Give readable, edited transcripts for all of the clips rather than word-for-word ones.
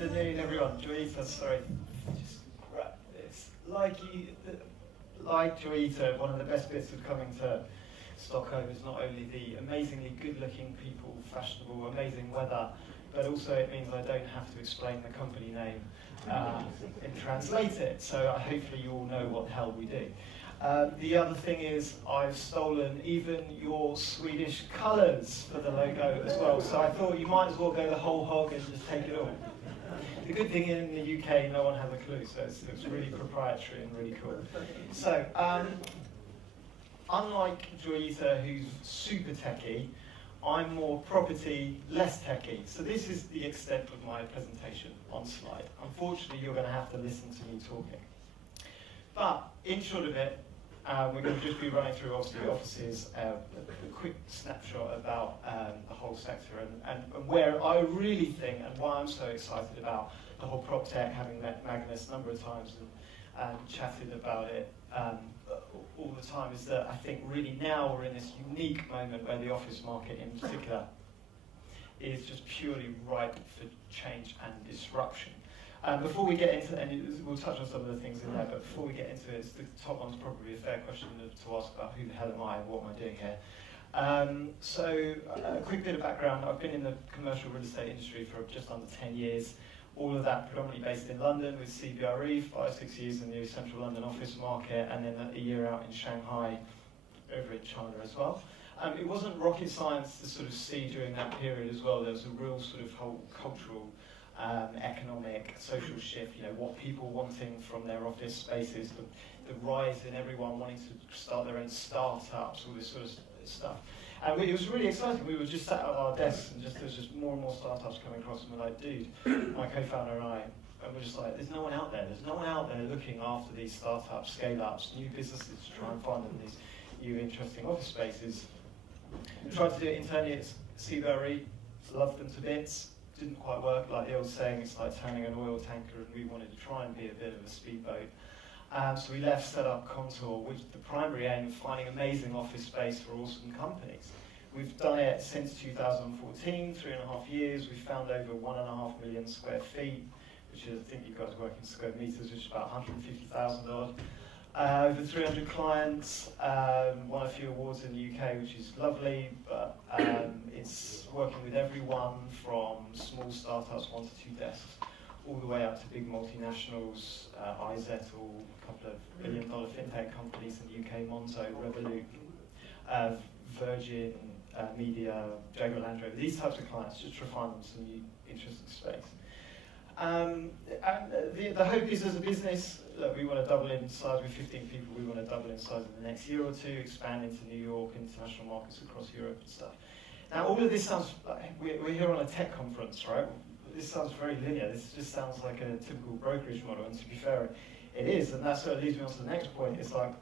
afternoon, everyone. Joita, sorry. Just wrap this. Like Joita, one of the best bits of coming to Stockholm is not only the amazingly good-looking people, fashionable, amazing weather, but also it means I don't have to explain the company name and translate it. So hopefully you all know what the hell we do. The other thing is I've stolen even your Swedish colours for the logo as well. So I thought you might as well go the whole hog and just take it all. The good thing in the UK, no one has a clue, so it's really proprietary and really cool. So, unlike Joita, who's super techie, I'm more property, less techie. So this is the extent of my presentation on slide. Unfortunately, you're going to have to listen to me talking. But in short of it, we're going to just be running through, obviously, offices, a quick snapshot about the whole sector and where I really think and why I'm so excited about the whole prop tech, having met Magnus a number of times and chatted about it all the time, is that I think really now we're in this unique moment where the office market in particular is just purely ripe for change and disruption. Before we get into, and we'll touch on some of the things in there, but before we get into it, the top one's probably a fair question to ask about who the hell am I, what am I doing here? So a quick bit of background. I've been in the commercial real estate industry for just under 10 years, all of that predominantly based in London with CBRE, 5-6 years in the central London office market, and then a year out in Shanghai, over in China as well. It wasn't rocket science to sort of see during that period as well. There was a real sort of whole cultural economic, social shift, what people wanting from their office spaces, the rise in everyone wanting to start their own startups, all this sort of stuff. And it was really exciting. We were just sat at our desks and there was just more and more startups coming across, and we're like, dude, my co-founder and I, and we're just like, there's no one out there. There's no one out there looking after these startups, scale-ups, new businesses to try and find them these new interesting office spaces. We tried to do it internally at CBRE, loved them to bits. Didn't quite work. Like the old saying, it's like turning an oil tanker, and we wanted to try and be a bit of a speedboat. So we left, set up Kontor, with the primary aim of finding amazing office space for awesome companies. We've done it since 2014, 3.5 years. We've found over 1.5 million square feet, which is, I think you guys work in square meters, which is about 150,000 odd. Over 300 clients, won a few awards in the UK, which is lovely, but it's working with everyone from small startups, 1 to 2 desks, all the way up to big multinationals, iZettle, a couple of billion-dollar fintech companies in the UK, Monzo, Revolut, Virgin, Media, Jaguar Land Rover, these types of clients, just to find them some new interesting space. And the hope is, as a business, look, we want to double in size with 15 people. We want to double in size in the next year or two, expand into New York, international markets across Europe and stuff. Now, all of this sounds like we're here on a tech conference, right? This sounds very linear. This just sounds like a typical brokerage model, and to be fair, it is. And that sort of leads me on to the next point. It's like,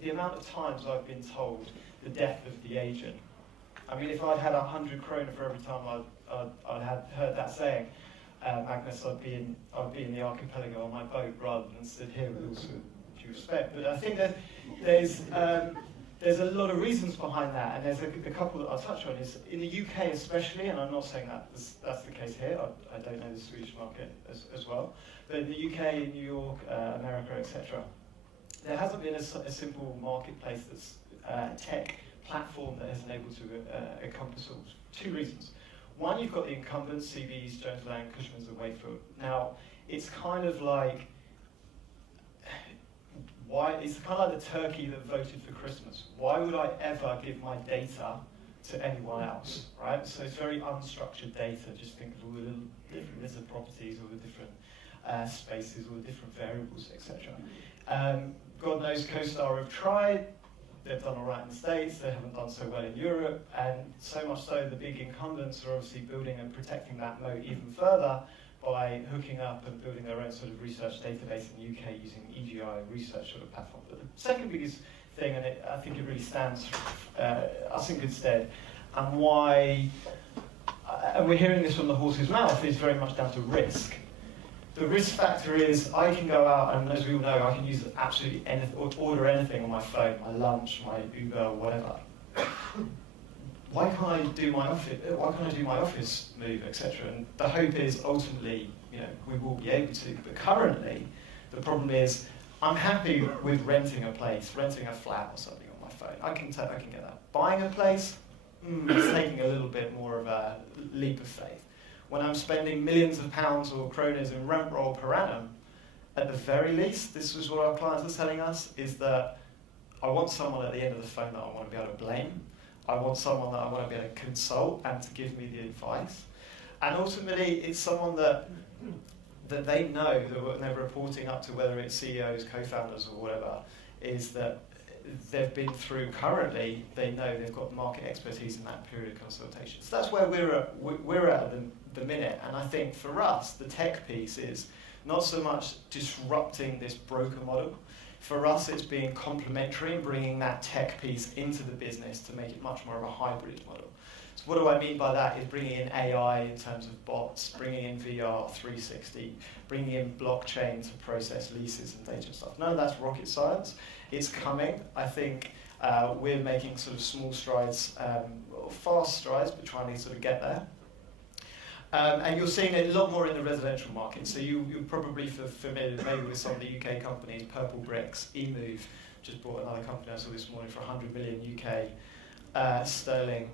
the amount of times I've been told the death of the agent. I mean, if I'd had 100 krona for every time I'd had heard that saying, Magnus, I'd be in the archipelago on my boat rather than stood here with all sort of due respect. But I think that there's a lot of reasons behind that, and there's a couple that I'll touch on. Is in the UK especially, and I'm not saying that's the case here. I don't know the Swedish market as well, but in the UK, in New York, America, etc., there hasn't been a simple marketplace that's tech platform that has been able to encompass all. 2 reasons. One, you've got the incumbents, CBs, Jones Lang, Cushman's and Wakefield. Now, it's kind of like it's kind of like the turkey that voted for Christmas. Why would I ever give my data to anyone else, right? So it's very unstructured data. Just think of all the little different lists of properties, all the different spaces, all the different variables, etc. God knows CoStar have tried. They've done all right in the States, they haven't done so well in Europe, and so much so the big incumbents are obviously building and protecting that moat even further by hooking up and building their own sort of research database in the UK using EGI research sort of platform. But the second biggest thing, and I think it really stands us in good stead, and why, and we're hearing this from the horse's mouth, is very much down to risk. The risk factor is I can go out, and as we all know, I can use absolutely anything, or order anything on my phone, my lunch, my Uber, whatever. why can't I do my office move, etc. And the hope is ultimately, we will be able to. But currently, the problem is I'm happy with renting a place, renting a flat or something on my phone. I can get that. Buying a place, it's taking a little bit more of a leap of faith. When I'm spending millions of pounds or kroners in rent roll per annum, at the very least, this is what our clients are telling us, is that I want someone at the end of the phone that I want to be able to blame. I want someone that I want to be able to consult and to give me the advice. And ultimately, it's someone that they know that when they're reporting up to, whether it's CEOs, co-founders or whatever, is that they've been through, currently, they know they've got market expertise in that period of consultation. So that's where we're at the minute. And I think for us, the tech piece is not so much disrupting this broker model. For us, it's being complementary and bringing that tech piece into the business to make it much more of a hybrid model. So what do I mean by that is bringing in AI in terms of bots, bringing in VR 360, bringing in blockchain to process leases and data and stuff. None of that's rocket science. It's coming. I think we're making sort of small strides, fast strides, but trying to sort of get there. And you're seeing it a lot more in the residential market. So you're probably familiar maybe with some of the UK companies, Purple Bricks, eMove, just bought another company I saw this morning for 100 million UK sterling.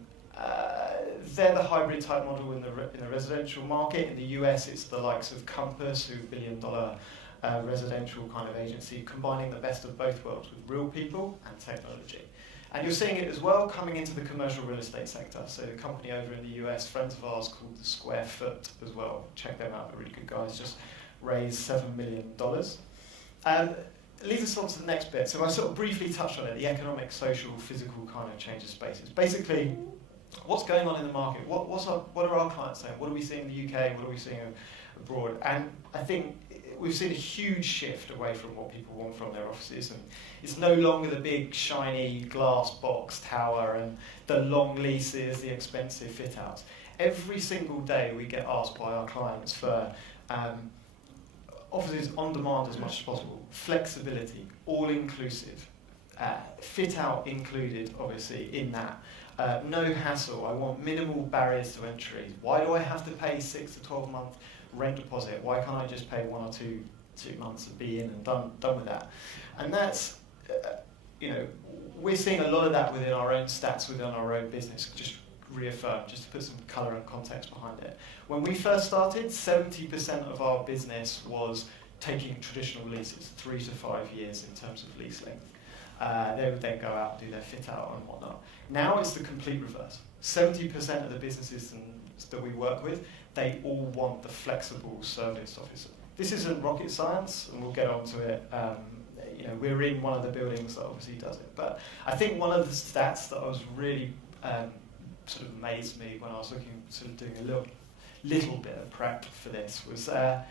They're the hybrid type model in the residential market. In the US, it's the likes of Compass, who $1 billion residential kind of agency, combining the best of both worlds with real people and technology. And you're seeing it as well coming into the commercial real estate sector. So a company over in the US, friends of ours, called The Square Foot as well. Check them out, they're really good guys. Just raised $7 million. Leads us on to the next bit. So I sort of briefly touched on it, the economic, social, physical kind of change of spaces. Basically, what's going on in the market? What are our clients saying? What are we seeing in the UK? What are we seeing abroad? And I think we've seen a huge shift away from what people want from their offices, and it's no longer the big shiny glass box tower and the long leases, the expensive fit outs. Every single day we get asked by our clients for offices on demand as much as possible, flexibility, all inclusive, fit out included obviously in that. No hassle, I want minimal barriers to entry. Why do I have to pay 6 to 12 month rent deposit? Why can't I just pay 1 or 2 months to be in and done with that? And that's, we're seeing a lot of that within our own stats, within our own business, just to put some colour and context behind it. When we first started, 70% of our business was taking traditional leases, 3 to 5 years in terms of lease length. They would then go out and do their fit out and whatnot. Now it's the complete reverse. 70% of the businesses that we work with, they all want the flexible service officer. This isn't rocket science, and we'll get onto it. We're in one of the buildings that obviously does it. But I think one of the stats that I was really sort of amazed me when I was doing a little bit of prep for this was of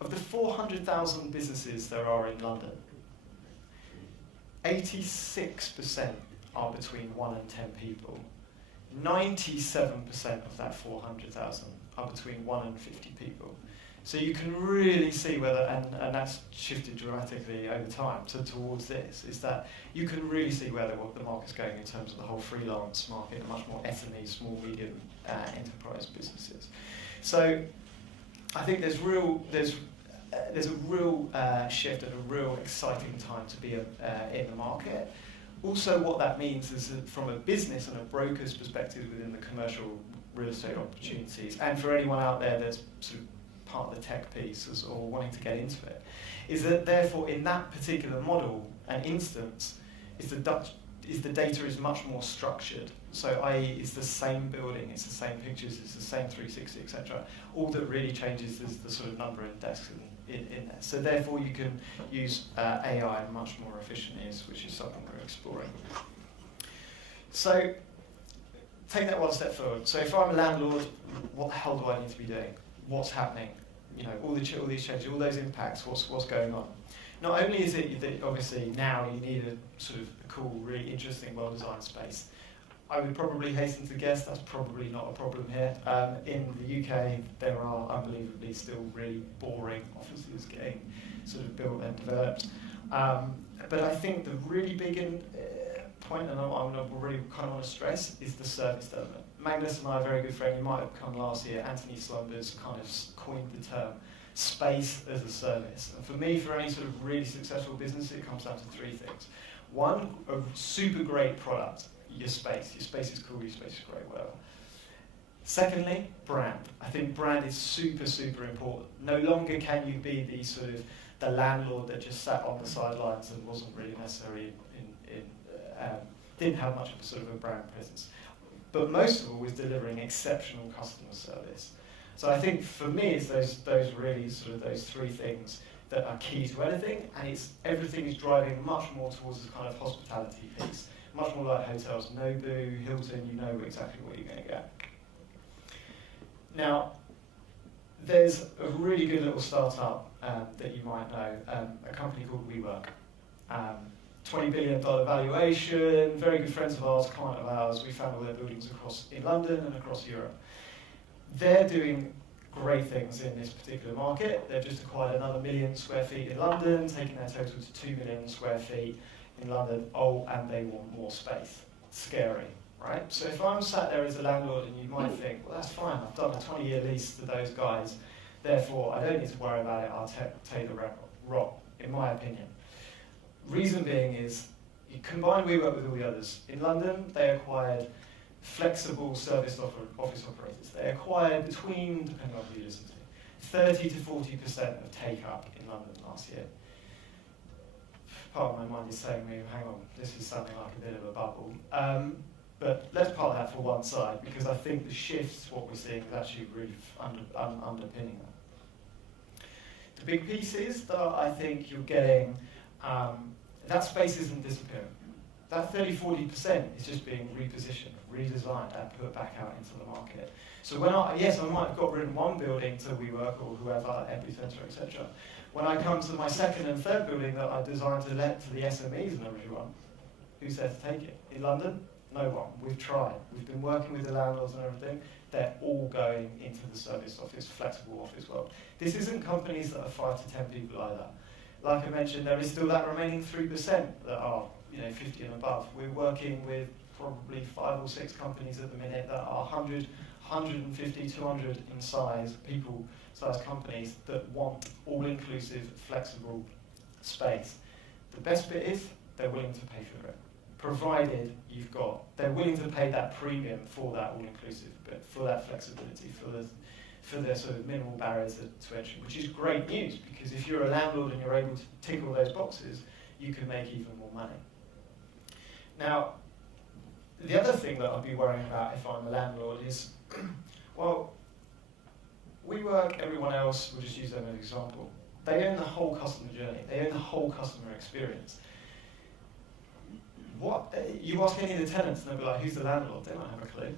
the 400,000 businesses there are in London, 86% are between 1 and 10 people. 97% of that 400,000 are between 1 and 50 people. So you can really see whether, and that's shifted dramatically over time towards this, is that you can really see where the market's going in terms of the whole freelance market and much more SME, small, medium enterprise businesses. So I think there's a real shift and a real exciting time to be in the market. Also, what that means is that from a business and a broker's perspective within the commercial real estate opportunities, and for anyone out there that's sort of part of the tech piece or wanting to get into it, is that therefore in that particular model and instance, the data is much more structured. So i.e. it's the same building, it's the same pictures, it's the same 360, etc. All that really changes is the sort of number of desks in there. So therefore you can use AI much more efficiently, which is something we're exploring. So take that one step forward. So if I'm a landlord, what the hell do I need to be doing? What's happening? All these changes, all those impacts, what's going on? Not only is it that obviously now you need a sort of a cool, really interesting, well-designed space. I would probably hasten to guess that's probably not a problem here. In the UK, there are unbelievably still really boring offices getting sort of built and developed. But I think the really big point, and I'm really kind of want to stress, is the service element. Magnus and I are very good friends. You might have come last year. Anthony Slumbers kind of coined the term space as a service. And for me, for any sort of really successful business, it comes down to three things. One, a super great product, your space. Your space is cool, your space is great, whatever. Secondly, brand. I think brand is super, super important. No longer can you be the landlord that just sat on the sidelines and wasn't really necessarily didn't have much of a sort of a brand presence. But most of all was delivering exceptional customer service. So I think for me it's those really sort of those three things that are key to anything, and everything is driving much more towards this kind of hospitality piece. Much more like hotels, Nobu, Hilton, you know exactly what you're going to get. Now, there's a really good little startup that you might know, a company called WeWork. $20 billion valuation, very good friends of ours, client of ours. We found all their buildings in London and across Europe. They're doing great things in this particular market. They've just acquired another 1 million square feet in London, taking their total to 2 million square feet in London. Oh, and they want more space. Scary, right? So if I'm sat there as a landlord and you might think, well, that's fine, I've done a 20-year lease to those guys, therefore I don't need to worry about it, I'll take the rock, in my opinion. Reason being is, you combine WeWork with all the others. In London, they acquired flexible service office operators. They acquired between, depending on who you listen to, 30 to 40% of take-up in London last year. Part of my mind is saying, hang on, this is sounding like a bit of a bubble. But let's park that for one side, because I think the shifts, what we're seeing, is actually really underpinning that. The big piece is that I think you're getting, that space isn't disappearing. That 30-40% is just being repositioned, redesigned, and put back out into the market. So I might have got rid of one building to WeWork or whoever, Epicenter, etc. When I come to my second and third building that I designed to let to the SMEs and everyone, who's there to take it? In London? No one. We've tried. We've been working with the landlords and everything. They're all going into the service office, flexible office world. This isn't companies that are 5 to 10 people either. Like I mentioned, there is still that remaining 3% that are 50 and above. We're working with probably 5 or 6 companies at the minute that are 100, 150, 200 in size, size companies that want all-inclusive, flexible space. The best bit is they're willing to pay for it, provided they're willing to pay that premium for that all-inclusive bit, for that flexibility, for the sort of minimal barriers to entry, which is great news, because if you're a landlord and you're able to tick all those boxes, you can make even more money. Now, the other thing that I'd be worrying about if I'm a landlord is, well, WeWork, everyone else, we'll just use them as an example. They own the whole customer journey. They own the whole customer experience. You ask any of the tenants and they'll be like, who's the landlord? They don't have a clue.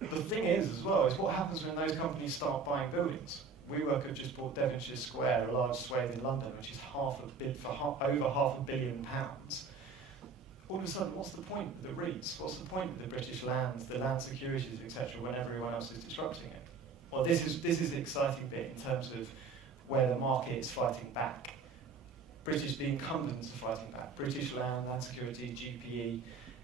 The thing is, as well, is what happens when those companies start buying buildings. WeWork have just bought Devonshire Square, a large swathe in London, which is over £500 million. All of a sudden, what's the point with the REITs? What's the point with the British lands, the land securities, etc., when everyone else is disrupting it? Well, this is the exciting bit in terms of where the market is fighting back. The incumbents are fighting back. British land security, GPE,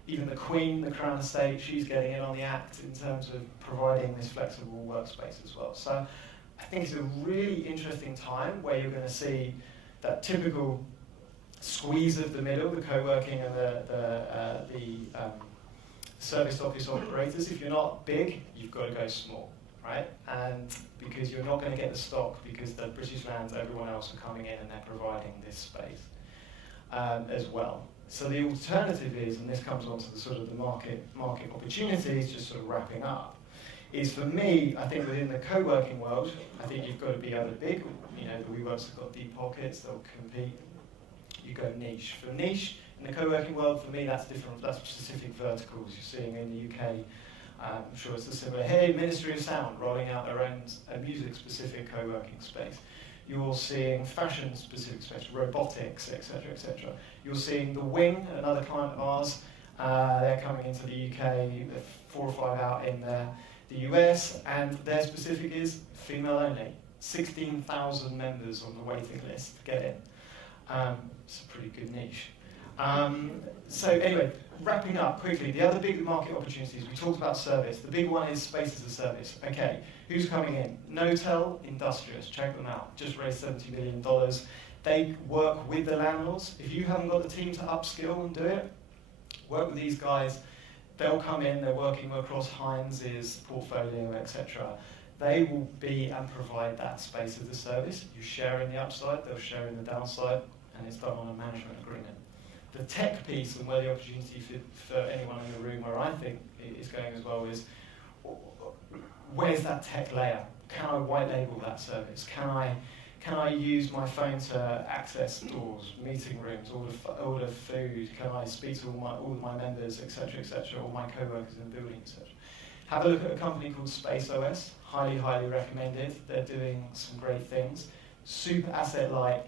even the Queen, the Crown Estate, she's getting in on the act in terms of providing this flexible workspace as well. So I think it's a really interesting time where you're going to see that typical squeeze of the middle, the co-working and the service office operators. If you're not big, you've got to go small, right? And because you're not going to get the stock, because the British lands, everyone else are coming in and they're providing this space as well. So the alternative is, and this comes on to the sort of the market opportunities, just sort of wrapping up, is for me, I think within the co-working world, I think you've got to be either big, the WeWorks have got deep pockets, they'll compete. You go niche. For niche, in the co-working world, for me, that's different. That's specific verticals you're seeing in the UK. I'm sure it's the similar. Hey, Ministry of Sound rolling out their own music-specific co-working space. You're seeing fashion-specific space, robotics, etc., etc. You're seeing The Wing, another client of ours. They're coming into the UK, 4 or 5 out in the US, and their specific is female only. 16,000 members on the waiting list to get in. It's a pretty good niche. So anyway, wrapping up quickly, the other big market opportunities, we talked about service. The big one is space as a service. Okay, who's coming in? Notel, Industrious, check them out. Just raised $70 million. They work with the landlords. If you haven't got the team to upskill and do it, work with these guys. They'll come in, they're working across Heinz's portfolio, etc. They will be and provide that space as a service. You share in the upside, they'll share in the downside, and it's done on a management agreement. The tech piece and where the opportunity for anyone in the room where I think it is going as well is, where's that tech layer? Can I white label that service? Can I use my phone to access stores, meeting rooms, order food? Can I speak to all my members, etc., all my co-workers in the building, etc.? Have a look at a company called Space OS. Highly, highly recommended. They're doing some great things. Super asset light.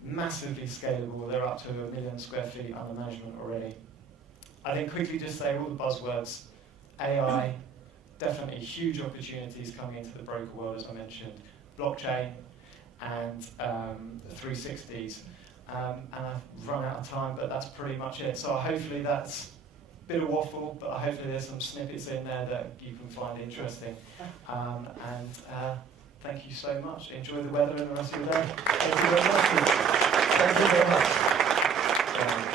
Massively scalable. They're up to 1 million square feet under management already. I think quickly just say all the buzzwords. AI, definitely huge opportunities coming into the broker world, as I mentioned. Blockchain and 360s. And I've run out of time, but that's pretty much it. So hopefully that's a bit of waffle, but hopefully there's some snippets in there that you can find interesting. Thank you so much. Enjoy the weather and the rest of your day. Thank you very much. Thank you very much.